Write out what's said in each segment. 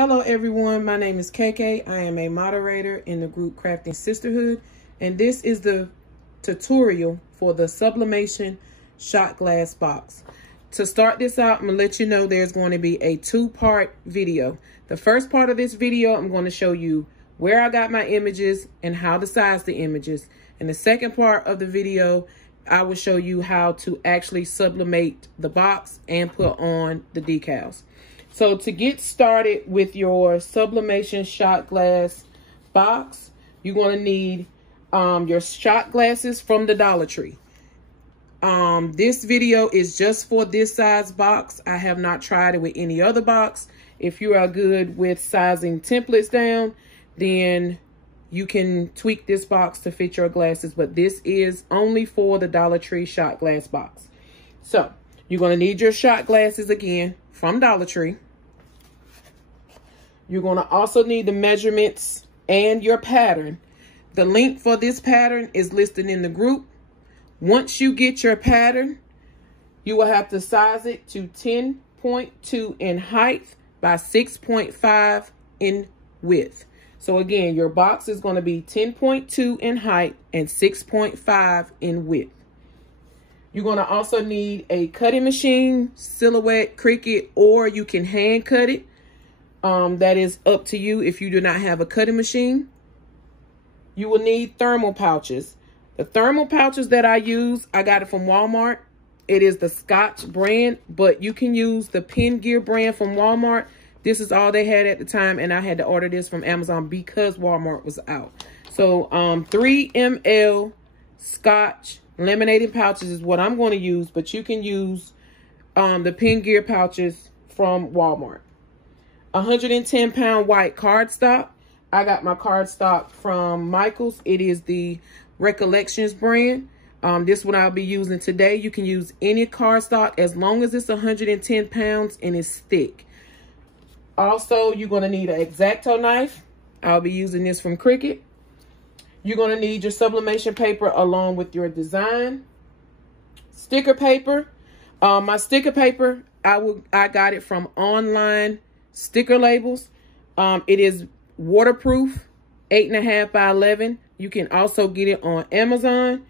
Hello everyone, my name is KK. I am a moderator in the group Crafting Sisterhood, and this is the tutorial for the Sublimation shot glass box. To start this out, I'm going to let you know there's going to be a two-part video. The first part of this video, I'm going to show you where I got my images and how to size the images. And the second part of the video, I will show you how to actually sublimate the box and put on the decals. So to get started with your sublimation shot glass box, you're going to need your shot glasses from the Dollar Tree. This video is just for this size box. I have not tried it with any other box. If you are good with sizing templates down, then you can tweak this box to fit your glasses, but this is only for the Dollar Tree shot glass box. So you're going to need your shot glasses again from Dollar Tree. You're going to also need the measurements and your pattern. The link for this pattern is listed in the group. Once you get your pattern, you will have to size it to 10.2 in height by 6.5 in width. So again, your box is going to be 10.2 in height and 6.5 in width. You're going to also need a cutting machine, Silhouette, Cricut, or you can hand cut it. That is up to you if you do not have a cutting machine. You will need thermal pouches. The thermal pouches that I use, I got it from Walmart. It is the Scotch brand, but you can use the Pen Gear brand from Walmart. This is all they had at the time, and I had to order this from Amazon because Walmart was out. So 3 ml Scotch laminated pouches is what I'm going to use, but you can use the Pen Gear pouches from Walmart. 110-pound white cardstock. I got my cardstock from Michael's. It is the Recollections brand. This one I'll be using today. You can use any cardstock as long as it's 110 pounds and it's thick. Also, you're going to need an X-Acto knife. I'll be using this from Cricut. You're going to need your sublimation paper along with your design. Sticker paper. My sticker paper, I got it from Online Sticker Labels. It is waterproof, 8.5 by 11. You can also get it on Amazon.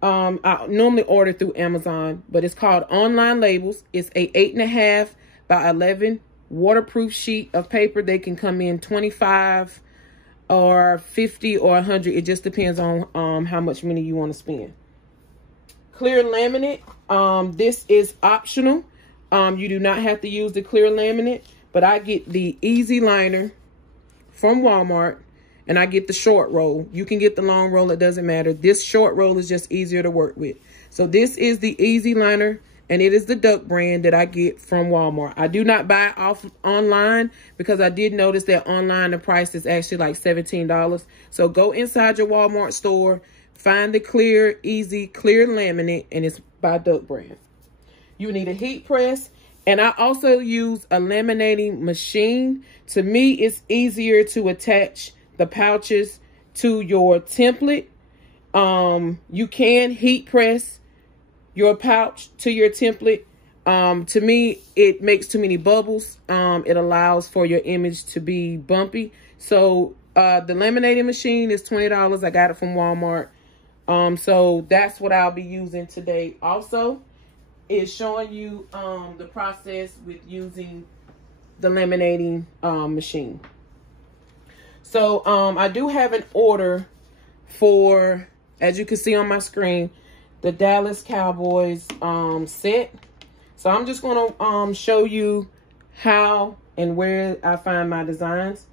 I normally order through Amazon, but it's called Online Labels. It's a 8.5 by 11 waterproof sheet of paper. They can come in 25 or 50 or 100. It just depends on how much money you want to spend. Clear laminate. This is optional. You do not have to use the clear laminate, but I get the Easy Liner from Walmart, and I get the short roll. You can get the long roll, it doesn't matter. This short roll is just easier to work with. So this is the Easy Liner, and it is the Duck brand that I get from Walmart. I do not buy off online because I did notice that online the price is actually like $17. So go inside your Walmart store, find the clear, easy, clear laminate, and it's by Duck brand. You need a heat press, and I also use a laminating machine. To me, it's easier to attach the pouches to your template. You can heat press your pouch to your template. To me, it makes too many bubbles. It allows for your image to be bumpy. So the laminating machine is $20. I got it from Walmart. So that's what I'll be using today. Also, is showing you the process with using the laminating machine. So I do have an order for, as you can see on my screen, the Dallas Cowboys set. So I'm just going to show you how and where I find my designs.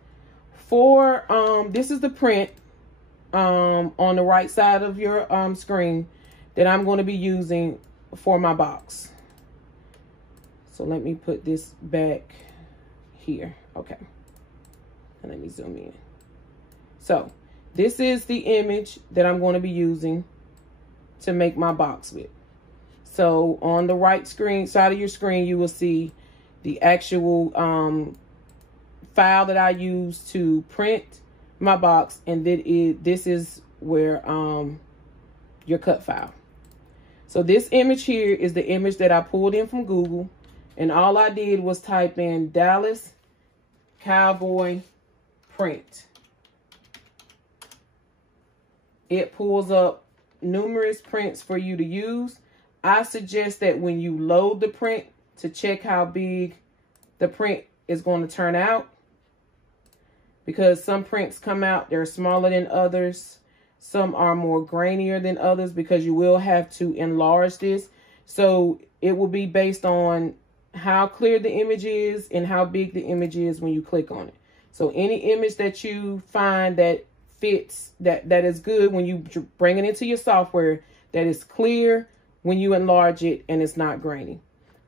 For this is the print on the right side of your screen that I'm going to be using for my box. So let me put this back here. Okay. And let me zoom in. So this is the image that I'm going to be using to make my box with. So on the right side of your screen, you will see the actual file that I use to print my box, and this is where your cut file. So this image here is the image that I pulled in from Google, and all I did was type in Dallas cowboy print. It pulls up numerous prints for you to use. I suggest that when you load the print to check how big the print is going to turn out, because some prints come out, they're smaller than others. Some are more grainier than others because you will have to enlarge this. So it will be based on how clear the image is and how big the image is when you click on it. So any image that you find that fits, that is good when you bring it into your software, that is clear when you enlarge it and it's not grainy.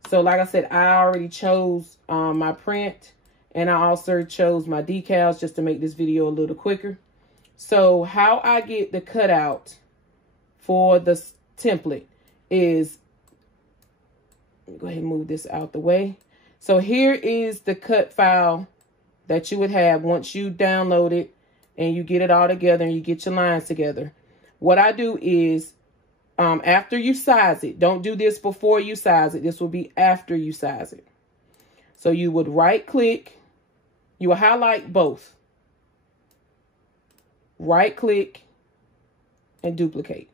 So like I said, I already chose my print, and I also chose my decals just to make this video a little quicker. So how I get the cutout for the template is, let me go ahead and move this out the way. So here is the cut file that you would have once you download it and you get it all together and you get your lines together. What I do is, after you size it, don't do this before you size it. This will be after you size it. So you would right click, you will highlight both. Right click and duplicate.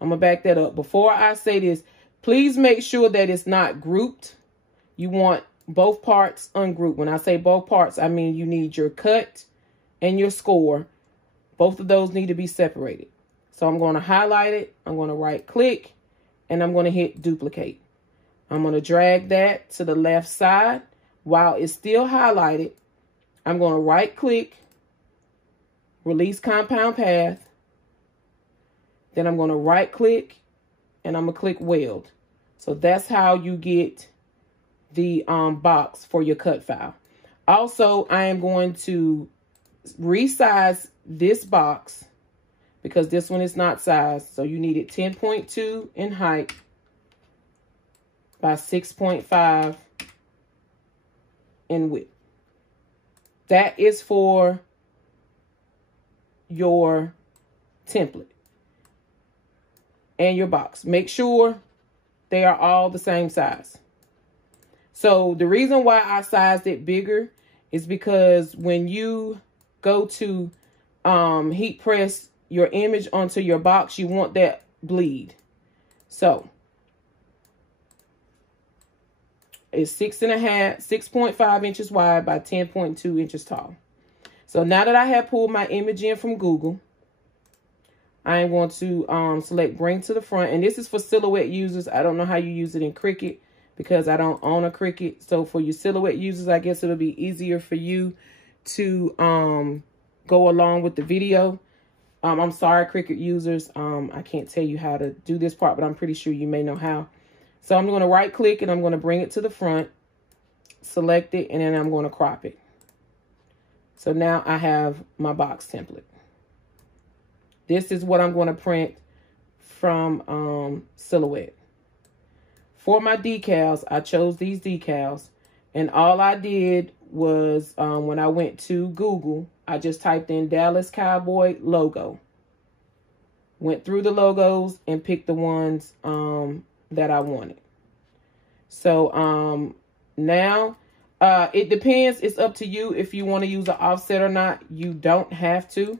I'm going to back that up. Before I say this, please make sure that it's not grouped. You want both parts ungrouped. When I say both parts, I mean you need your cut and your score. Both of those need to be separated. So I'm going to highlight it. I'm going to right click and I'm going to hit duplicate. I'm going to drag that to the left side. While it's still highlighted, I'm going to right click, release compound path. Then I'm going to right click and I'm going to click weld. So that's how you get the box for your cut file. Also, I am going to resize this box because this one is not sized. So you need it 10.2 in height by 6.5 in width. That is for your template and your box. Make sure they are all the same size. So the reason why I sized it bigger is because when you go to heat press your image onto your box, you want that bleed. So it's 6.5 inches wide by 10.2 inches tall. So now that I have pulled my image in from Google, I am going to select bring to the front. And this is for silhouette users. I don't know how you use it in Cricut because I don't own a Cricut. So for your silhouette users, I guess it'll be easier for you to go along with the video. I'm sorry, Cricut users. I can't tell you how to do this part, but I'm pretty sure you may know how. So I'm going to right click and I'm going to bring it to the front, select it, and then I'm going to crop it. So now I have my box template. This is what I'm going to print from Silhouette. For my decals, I chose these decals. And all I did was when I went to Google, I just typed in Dallas Cowboy logo. Went through the logos and picked the ones that I wanted. So now it depends. It's up to you if you want to use an offset or not. You don't have to.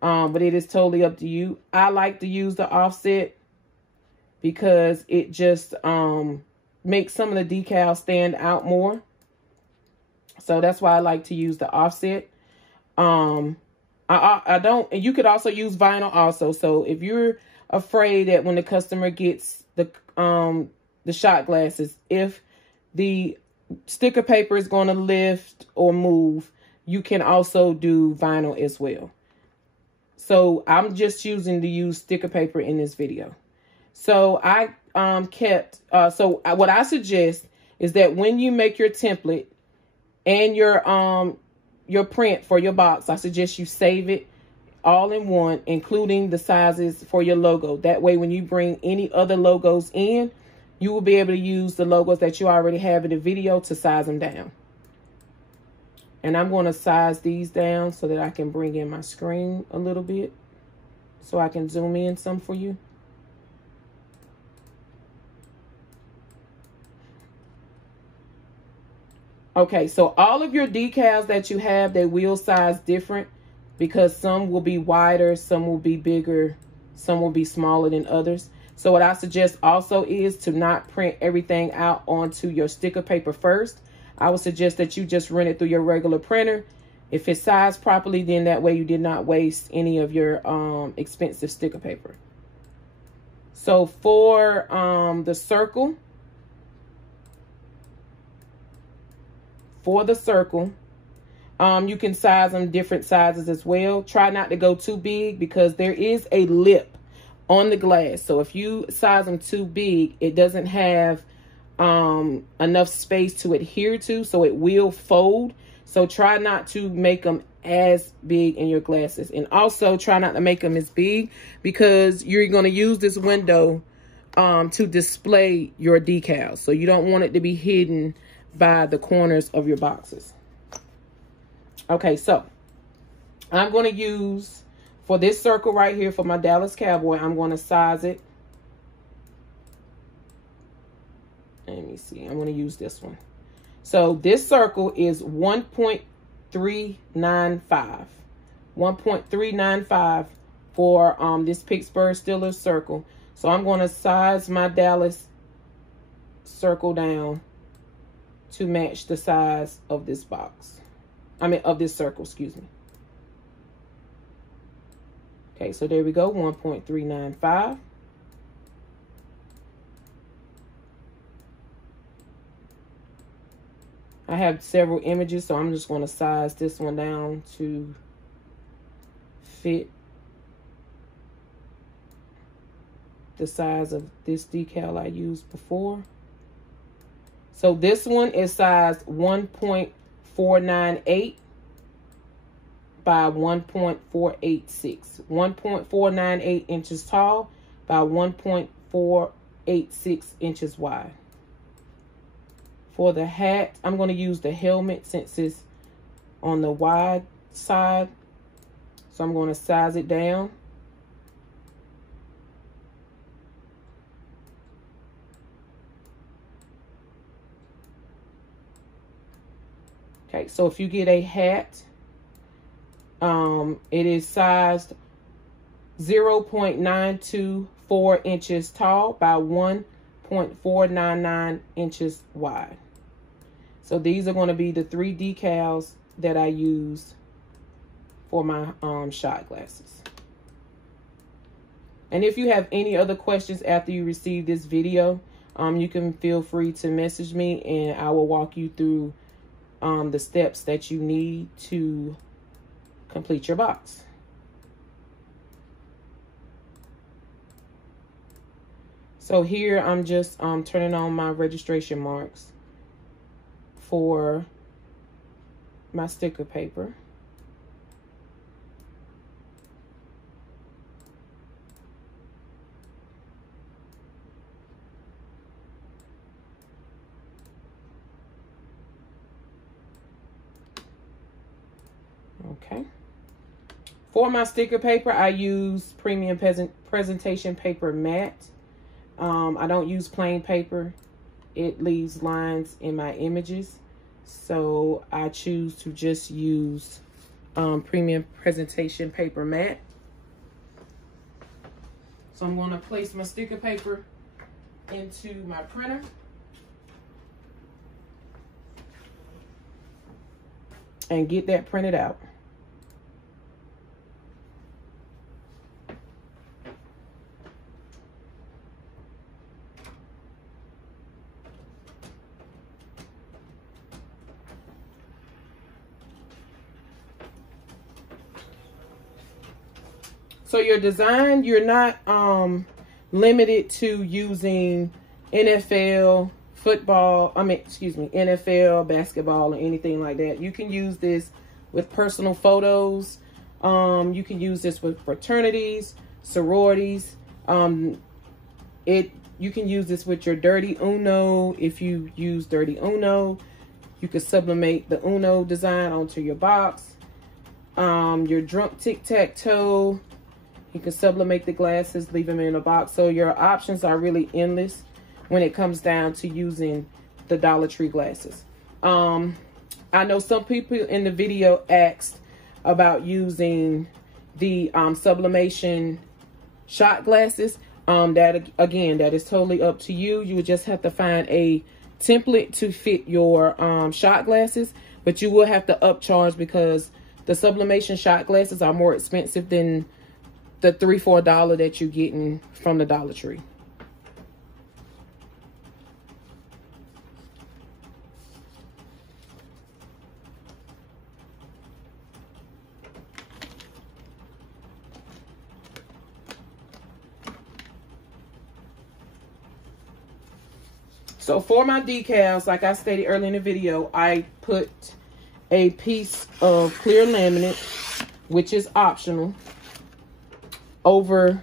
But it is totally up to you. I like to use the offset because it just makes some of the decals stand out more. So that's why I like to use the offset. I don't, and you could also use vinyl also. So if you're afraid that when the customer gets the shot glasses, if the sticker paper is going to lift or move, you can also do vinyl as well. So I'm just choosing to use sticker paper in this video. So I what I suggest is that when you make your template and your print for your box, I suggest you save it all in one, including the sizes for your logo. That way, when you bring any other logos in, you will be able to use the logos that you already have in the video to size them down. And I'm going to size these down so that I can bring in my screen a little bit so I can zoom in some for you. Okay, so all of your decals that you have, they will size different because some will be wider, some will be bigger, some will be smaller than others. So what I suggest also is to not print everything out onto your sticker paper first. I would suggest that you just run it through your regular printer. If it's sized properly, then that way you did not waste any of your expensive sticker paper. So for the circle, you can size them different sizes as well. Try not to go too big because there is a lip on the glass. So if you size them too big, it doesn't have enough space to adhere to, so it will fold. So try not to make them as big in your glasses. And also try not to make them as big because you're going to use this window to display your decals. So you don't want it to be hidden by the corners of your boxes. Okay, so I'm going to use, for this circle right here for my Dallas Cowboy, I'm going to size it. Let me see. I'm going to use this one. So this circle is 1.395. 1.395 for this Pittsburgh Steelers circle. So I'm going to size my Dallas circle down to match the size of this box. Of this circle, excuse me. Okay, so there we go, 1.395. I have several images, so I'm just going to size this one down to fit the size of this decal I used before. So this one is sized 1.498 by 1.486. 1.498 inches tall by 1.486 inches wide. For the hat, I'm going to use the helmet since it's on the wide side. So I'm going to size it down. Okay, so if you get a hat, it is sized 0.924 inches tall by 1.499 inches wide. So these are going to be the 3 decals that I use for my shot glasses. And if you have any other questions after you receive this video, you can feel free to message me and I will walk you through the steps that you need to complete your box. So here I'm just turning on my registration marks for my sticker paper. Okay. For my sticker paper, I use premium presentation paper matte. I don't use plain paper. It leaves lines in my images. So I choose to just use premium presentation paper matte. So I'm going to place my sticker paper into my printer. And get that printed out. So your design, you're not limited to using NFL, football, NFL, basketball, or anything like that. You can use this with personal photos. You can use this with fraternities, sororities. You can use this with your Dirty Uno. If you use Dirty Uno, you could sublimate the Uno design onto your box. Your drunk tic-tac-toe. You can sublimate the glasses, leave them in a box. So your options are really endless when it comes down to using the Dollar Tree glasses. I know some people in the video asked about using the Sublimation shot glasses. That again, that is totally up to you. You would just have to find a template to fit your shot glasses, but you will have to upcharge because the Sublimation shot glasses are more expensive than the $3-4 that you're getting from the Dollar Tree. So for my decals, like I stated earlier in the video, I put a piece of clear laminate, which is optional, over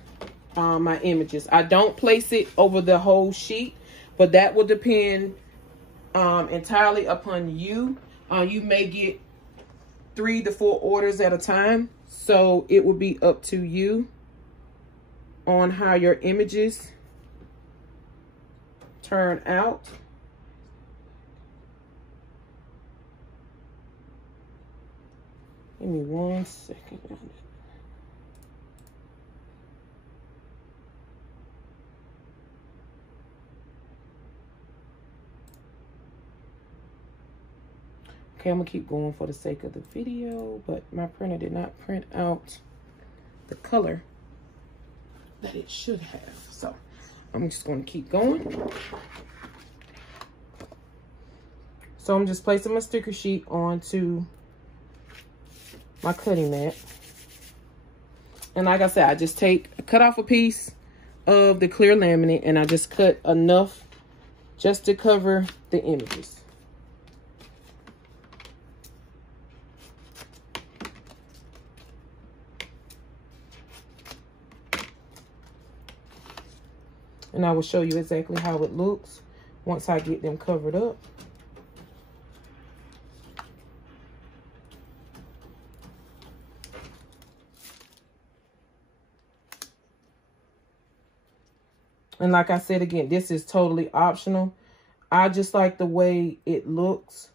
my images. I don't place it over the whole sheet, but that will depend entirely upon you. You may get 3 to 4 orders at a time, so it will be up to you on how your images turn out. Give me 1 second. Okay, I'm gonna keep going for the sake of the video, but my printer did not print out the color that it should have. So I'm just going to keep going. So I'm just placing my sticker sheet onto my cutting mat. And like I said, I just cut off a piece of the clear laminate, and I just cut enough just to cover the images. And I will show you exactly how it looks once I get them covered up. And like I said, again, this is totally optional. I just like the way it looks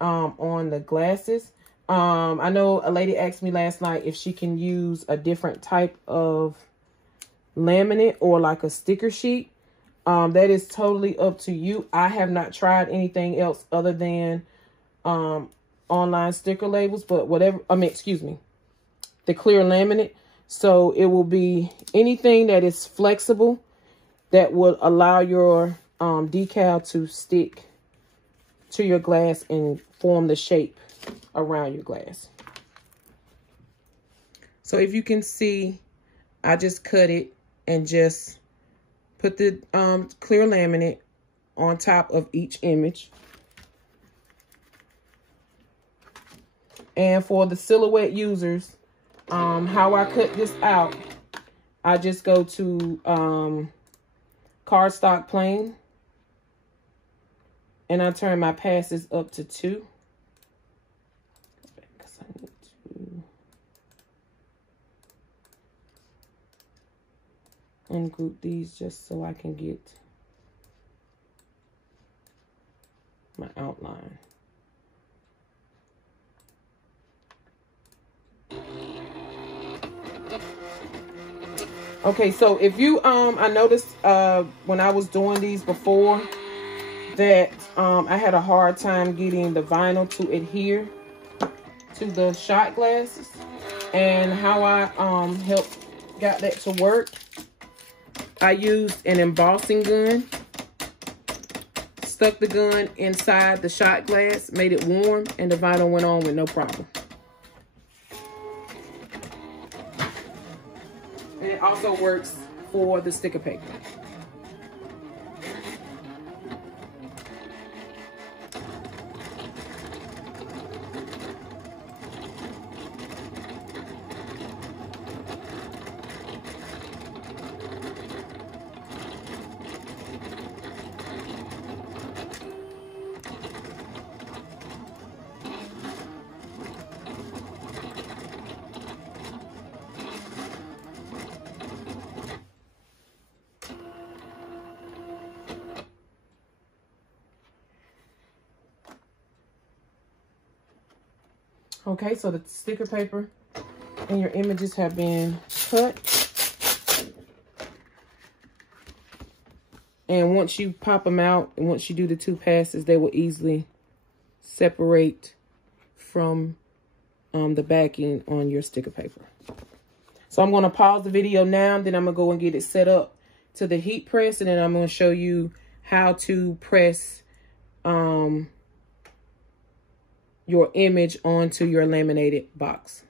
on the glasses. I know a lady asked me last night if she can use a different type of laminate or like a sticker sheet. That is totally up to you. I have not tried anything else other than online sticker labels, but whatever, the clear laminate. So it will be anything that is flexible that will allow your decal to stick to your glass and form the shape around your glass. So if you can see, I just cut it and just put the clear laminate on top of each image. And for the silhouette users, how I cut this out, I just go to cardstock plain, and I turn my passes up to 2. Because I need to ungroup these just so I can get my outline. Okay, so if you, I noticed when I was doing these before that I had a hard time getting the vinyl to adhere to the shot glasses. And how I got that to work, I used an embossing gun, stuck the gun inside the shot glass, made it warm, and the vinyl went on with no problem. And it also works for the sticker paper. Okay, so the sticker paper and your images have been cut. And once you pop them out, and once you do the 2 passes, they will easily separate from the backing on your sticker paper. So I'm going to pause the video now, then I'm going to go and get it set up to the heat press, and then I'm going to show you how to press your image onto your laminated box.